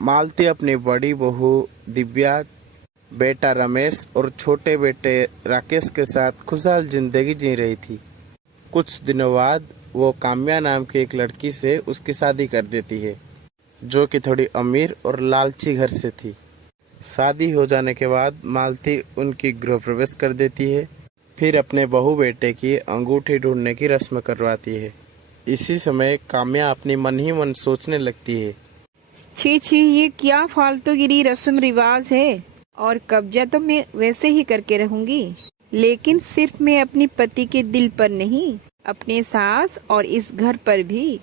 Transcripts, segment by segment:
मालती अपनी बड़ी बहू दिव्या, बेटा रमेश और छोटे बेटे राकेश के साथ खुशहाल जिंदगी जी रही थी। कुछ दिनों बाद वो काम्या नाम की एक लड़की से उसकी शादी कर देती है, जो कि थोड़ी अमीर और लालची घर से थी। शादी हो जाने के बाद मालती उनकी गृह प्रवेश कर देती है, फिर अपने बहू बेटे की अंगूठी ढूंढने की रस्म करवाती है। इसी समय काम्या अपनी मन ही मन सोचने लगती है, छी छी, ये क्या फालतूगिरी रस्म रिवाज है। और कब्जा तो मैं वैसे ही करके रहूंगी, लेकिन सिर्फ मैं अपने पति के दिल पर नहीं, अपने सास और इस घर पर भी।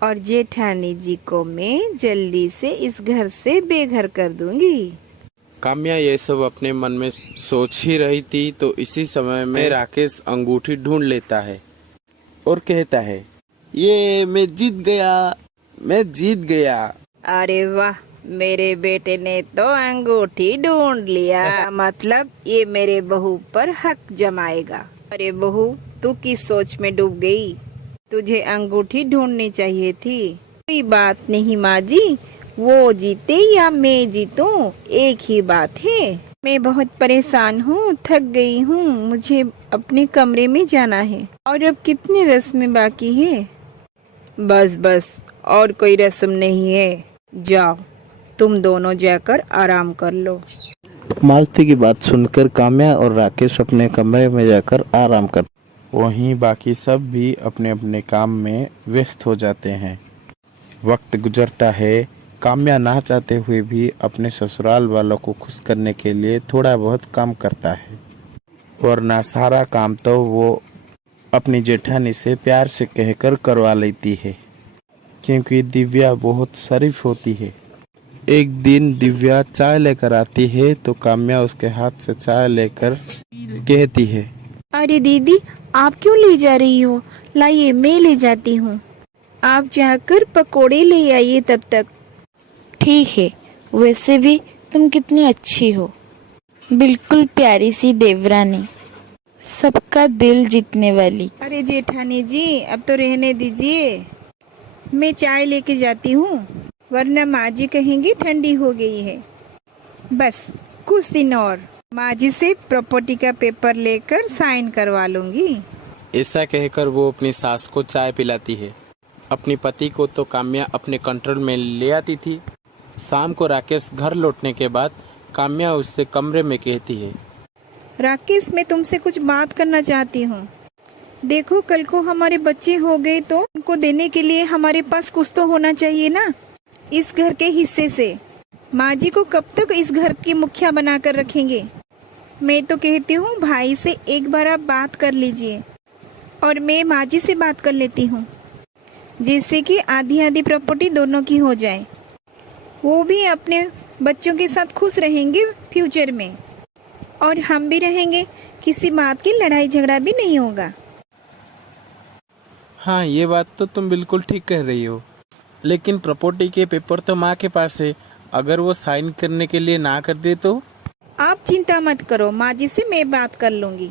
और जेठानी जी को मैं जल्दी से इस घर से बेघर कर दूंगी। काम्या ये सब अपने मन में सोच ही रही थी तो इसी समय में राकेश अंगूठी ढूंढ लेता है और कहता है, ये मैं जीत गया, मैं जीत गया। अरे वाह, मेरे बेटे ने तो अंगूठी ढूंढ लिया। मतलब ये मेरे बहू पर हक जमाएगा। अरे बहू, तू किस सोच में डूब गई? तुझे अंगूठी ढूंढनी चाहिए थी। कोई बात नहीं माँ जी, वो जीते या मैं जीतूं, एक ही बात है। मैं बहुत परेशान हूँ, थक गई हूँ, मुझे अपने कमरे में जाना है। और अब कितनी रस्में बाकी है? बस बस, और कोई रस्म नहीं है। जाओ, तुम दोनों जाकर आराम कर लो। मालती की बात सुनकर काम्या और राकेश अपने कमरे में जाकर आराम कर, वहीं बाकी सब भी अपने अपने काम में व्यस्त हो जाते हैं। वक्त गुजरता है, काम्या ना चाहते हुए भी अपने ससुराल वालों को खुश करने के लिए थोड़ा बहुत काम करता है, वरना सारा काम तो वो अपनी जेठानी से प्यार से कहकर करवा लेती है, क्योंकि दिव्या बहुत शरीफ होती है। एक दिन दिव्या चाय लेकर आती है तो काम्या उसके हाथ से चाय लेकर कहती है, अरे दीदी, आप क्यों ले जा रही हो? लाइए, मैं ले जाती हूँ। आप जाकर पकोड़े ले आइए तब तक। ठीक है, वैसे भी तुम कितनी अच्छी हो, बिल्कुल प्यारी सी देवरानी, सबका दिल जीतने वाली। अरे जेठानी जी, अब तो रहने दीजिए, मैं चाय लेके जाती हूँ, वरना माँ जी कहेंगी ठंडी हो गई है। बस कुछ दिन और माँ जी से प्रॉपर्टी का पेपर लेकर साइन करवा लूंगी। ऐसा कहकर वो अपनी सास को चाय पिलाती है। अपनी पति को तो काम्या अपने कंट्रोल में ले आती थी। शाम को राकेश घर लौटने के बाद काम्या उससे कमरे में कहती है, राकेश, मैं तुमसे कुछ बात करना चाहती हूँ। देखो, कल को हमारे बच्चे हो गए तो उनको देने के लिए हमारे पास कुछ तो होना चाहिए ना, इस घर के हिस्से से। माँ जी को कब तक इस घर की मुखिया बनाकर रखेंगे? मैं तो कहती हूँ भाई से एक बार आप बात कर लीजिए, और मैं माँ जी से बात कर लेती हूँ, जिससे कि आधी आधी प्रॉपर्टी दोनों की हो जाए। वो भी अपने बच्चों के साथ खुश रहेंगे फ्यूचर में, और हम भी रहेंगे, किसी बात की लड़ाई झगड़ा भी नहीं होगा। हाँ, ये बात तो तुम बिल्कुल ठीक कह रही हो, लेकिन प्रॉपर्टी के पेपर तो माँ के पास है। अगर वो साइन करने के लिए ना कर दे तो? आप चिंता मत करो, माँ जी से मैं बात कर लूंगी।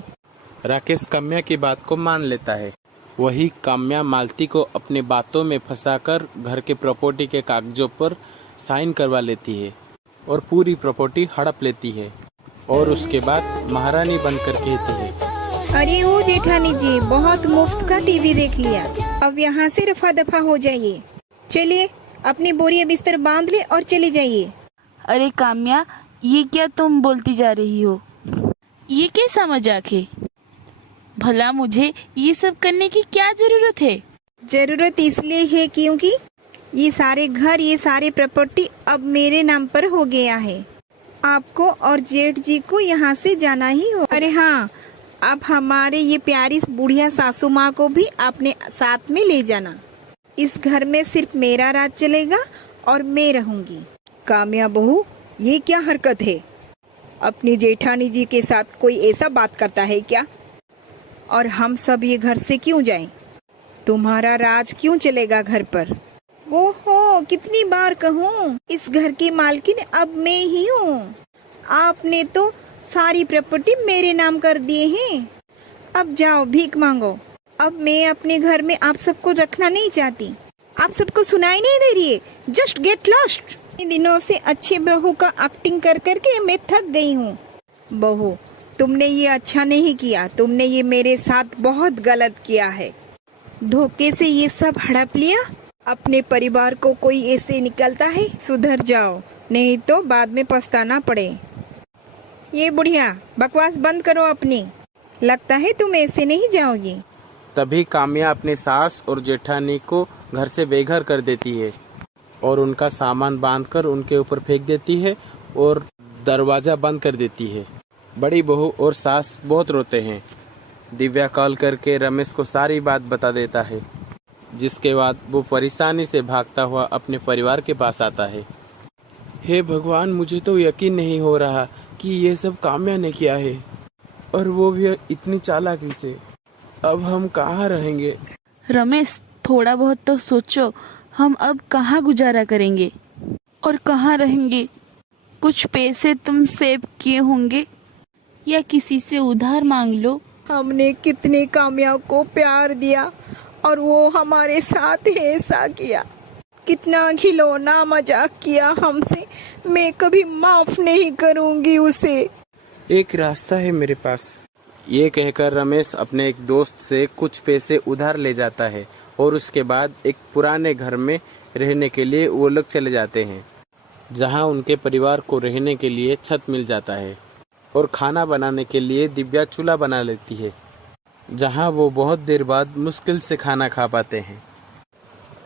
राकेश काम्या की बात को मान लेता है। वही काम्या मालती को अपनी बातों में फंसाकर घर के प्रॉपर्टी के कागजों पर साइन करवा लेती है और पूरी प्रॉपर्टी हड़प लेती है, और उसके बाद महारानी बनकर कहती है, अरे ओ जेठानी जी, बहुत मुफ्त का टीवी देख लिया, अब यहाँ से रफा दफा हो जाइए। चलिए, अपनी बोरियां बिस्तर बांध ले और चली जाइए। अरे काम्या, ये क्या तुम बोलती जा रही हो? ये कैसा मजाक है? भला मुझे ये सब करने की क्या जरूरत है? जरूरत इसलिए है क्योंकि ये सारे घर, ये सारे प्रॉपर्टी अब मेरे नाम पर हो गया है। आपको और जेठ जी को यहाँ से जाना ही हो। अरे हाँ, अब हमारे ये प्यारी बुढ़िया सासू माँ को भी अपने साथ में ले जाना। इस घर में सिर्फ मेरा राज चलेगा और मैं रहूंगी। काम्या बहू, ये क्या हरकत है? अपनी जेठानी जी के साथ कोई ऐसा बात करता है क्या? और हम सब ये घर से क्यों जाएं? तुम्हारा राज क्यों चलेगा घर पर? ओहो, कितनी बार कहूँ, इस घर की मालकिन अब मैं ही हूँ। आपने तो सारी प्रॉपर्टी मेरे नाम कर दिए हैं। अब जाओ, भीख मांगो। अब मैं अपने घर में आप सबको रखना नहीं चाहती। आप सबको सुनाई नहीं दे रही है? Just get lost. इन दिनों से अच्छी बहू का एक्टिंग कर करके मैं थक गई हूँ। बहू, तुमने ये अच्छा नहीं किया, तुमने ये मेरे साथ बहुत गलत किया है। धोखे से ये सब हड़प लिया। अपने परिवार को कोई ऐसे निकलता है? सुधर जाओ, नहीं तो बाद में पछताना पड़े। ये बुढ़िया, बकवास बंद करो अपनी। लगता है तुम ऐसे नहीं जाओगी। तभी काम्या अपनी सास और जेठानी को घर से बेघर कर देती है और उनका सामान बांधकर उनके ऊपर फेंक देती है और दरवाजा बंद कर देती है। बड़ी बहू और सास बहुत रोते हैं। दिव्या कॉल करके रमेश को सारी बात बता देता है, जिसके बाद वो परेशानी से भागता हुआ अपने परिवार के पास आता है। हे भगवान, मुझे तो यकीन नहीं हो रहा कि ये सब काम्या ने किया है, और वो भी इतनी चालाकी से। अब हम कहाँ रहेंगे? रमेश, थोड़ा बहुत तो सोचो, हम अब कहाँ गुजारा करेंगे और कहाँ रहेंगे? कुछ पैसे तुम सेव किए होंगे या किसी से उधार मांग लो। हमने कितने काम्या को प्यार दिया और वो हमारे साथ ऐसा किया। कितना खिलौना मजाक किया हमसे। मैं कभी माफ नहीं करूंगी उसे। एक रास्ता है मेरे पास। ये कहकर रमेश अपने एक दोस्त से कुछ पैसे उधार ले जाता है और उसके बाद एक पुराने घर में रहने के लिए वो लोग चले जाते हैं, जहां उनके परिवार को रहने के लिए छत मिल जाता है और खाना बनाने के लिए दिव्या चूल्हा बना लेती है, जहां वो बहुत देर बाद मुश्किल से खाना खा पाते हैं।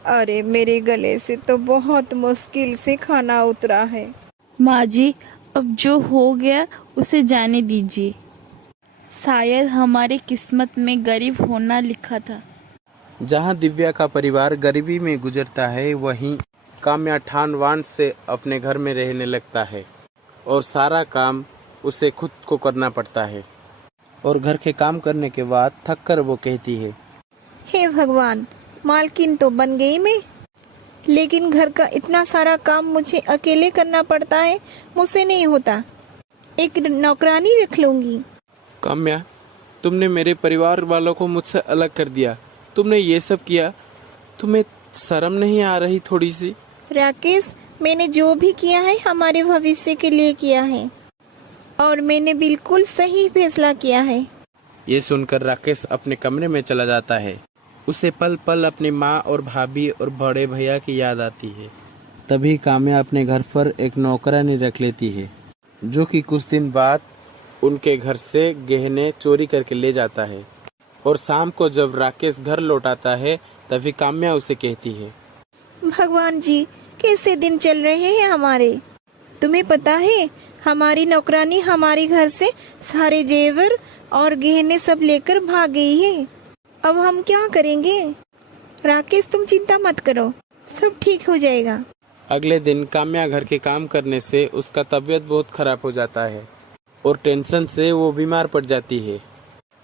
अरे, मेरे गले से तो बहुत मुश्किल से खाना उतरा है। माँ जी, अब जो हो गया उसे जाने दीजिए। शायद हमारे किस्मत में गरीब होना लिखा था। जहां दिव्या का परिवार गरीबी में गुजरता है, वहीं काम्या ठान वान से अपने घर में रहने लगता है और सारा काम उसे खुद को करना पड़ता है। और घर के काम करने के बाद थक कर वो कहती है, हे भगवान, मालकिन तो बन गई मैं, लेकिन घर का इतना सारा काम मुझे अकेले करना पड़ता है। मुझसे नहीं होता। एक नौकरानी रख लूंगी। काम्या, तुमने मेरे परिवार वालों को मुझसे अलग कर दिया। तुमने ये सब किया, तुम्हें शर्म नहीं आ रही थोड़ी सी? राकेश, मैंने जो भी किया है हमारे भविष्य के लिए किया है और मैंने बिल्कुल सही फैसला किया है। ये सुनकर राकेश अपने कमरे में चला जाता है। उसे पल पल अपनी माँ और भाभी और बड़े भैया की याद आती है। तभी काम्या अपने घर पर एक नौकरानी रख लेती है, जो कि कुछ दिन बाद उनके घर से गहने चोरी करके ले जाता है। और शाम को जब राकेश घर लौटाता है, तभी काम्या उसे कहती है, भगवान जी, कैसे दिन चल रहे हैं हमारे। तुम्हें पता है, हमारी नौकरानी हमारे घर से सारे जेवर और गहने सब लेकर भाग गई है। अब हम क्या करेंगे? राकेश, तुम चिंता मत करो, सब ठीक हो जाएगा। अगले दिन काम्या घर के काम करने से उसका तबीयत बहुत खराब हो जाता है और टेंशन से वो बीमार पड़ जाती है।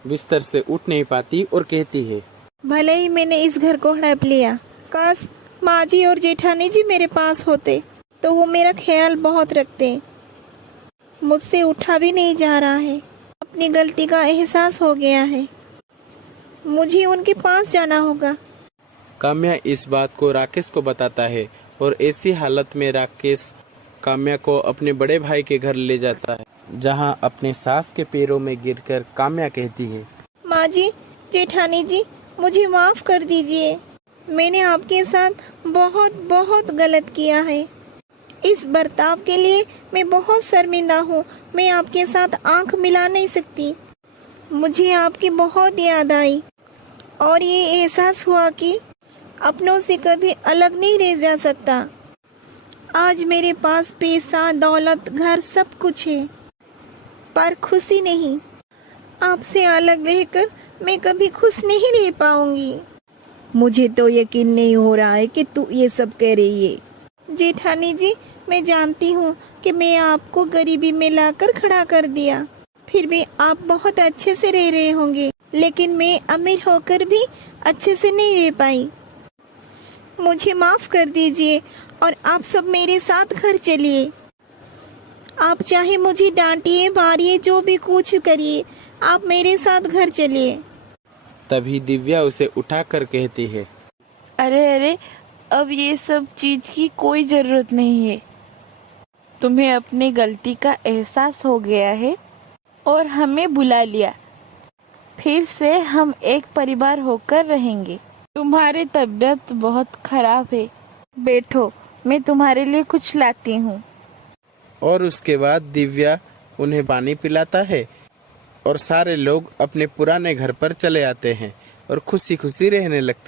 बिस्तर से उठ नहीं पाती और कहती है, भले ही मैंने इस घर को हड़प लिया, काश माँ जी और जेठानी जी मेरे पास होते तो वो मेरा ख्याल बहुत रखते। मुझसे उठा भी नहीं जा रहा है। अपनी गलती का एहसास हो गया है। मुझे उनके पास जाना होगा। काम्या इस बात को राकेश को बताता है और ऐसी हालत में राकेश काम्या को अपने बड़े भाई के घर ले जाता है, जहां अपने सास के पैरों में गिरकर काम्या कहती है, माँ जी, जेठानी जी, मुझे माफ कर दीजिए। मैंने आपके साथ बहुत बहुत गलत किया है। इस बर्ताव के लिए मैं बहुत शर्मिंदा हूँ। मैं आपके साथ आंख मिला नहीं सकती। मुझे आपकी बहुत याद आई और ये एहसास हुआ कि अपनों से कभी अलग नहीं रह जा सकता। आज मेरे पास पैसा, दौलत, घर सब कुछ है, पर खुशी नहीं। आपसे अलग रहकर मैं कभी खुश नहीं रह पाऊंगी। मुझे तो यकीन नहीं हो रहा है कि तू ये सब कह रही है। जेठानी जी, मैं जानती हूँ कि मैं आपको गरीबी में लाकर खड़ा कर दिया, फिर भी आप बहुत अच्छे से रह रहे होंगे, लेकिन मैं अमीर होकर भी अच्छे से नहीं रह पाई। मुझे माफ कर दीजिए और आप सब मेरे साथ घर चलिए। आप चाहे मुझे डांटिए, मारिए, जो भी कुछ करिए, आप मेरे साथ घर चलिए। तभी दिव्या उसे उठाकर कहती है, अरे अरे, अब ये सब चीज की कोई जरूरत नहीं है। तुम्हें अपनी गलती का एहसास हो गया है और हमें बुला लिया। फिर से हम एक परिवार होकर रहेंगे। तुम्हारी तबीयत बहुत खराब है, बैठो, मैं तुम्हारे लिए कुछ लाती हूँ। और उसके बाद दिव्या उन्हें पानी पिलाता है और सारे लोग अपने पुराने घर पर चले आते हैं और खुशी खुशी रहने लगते हैं।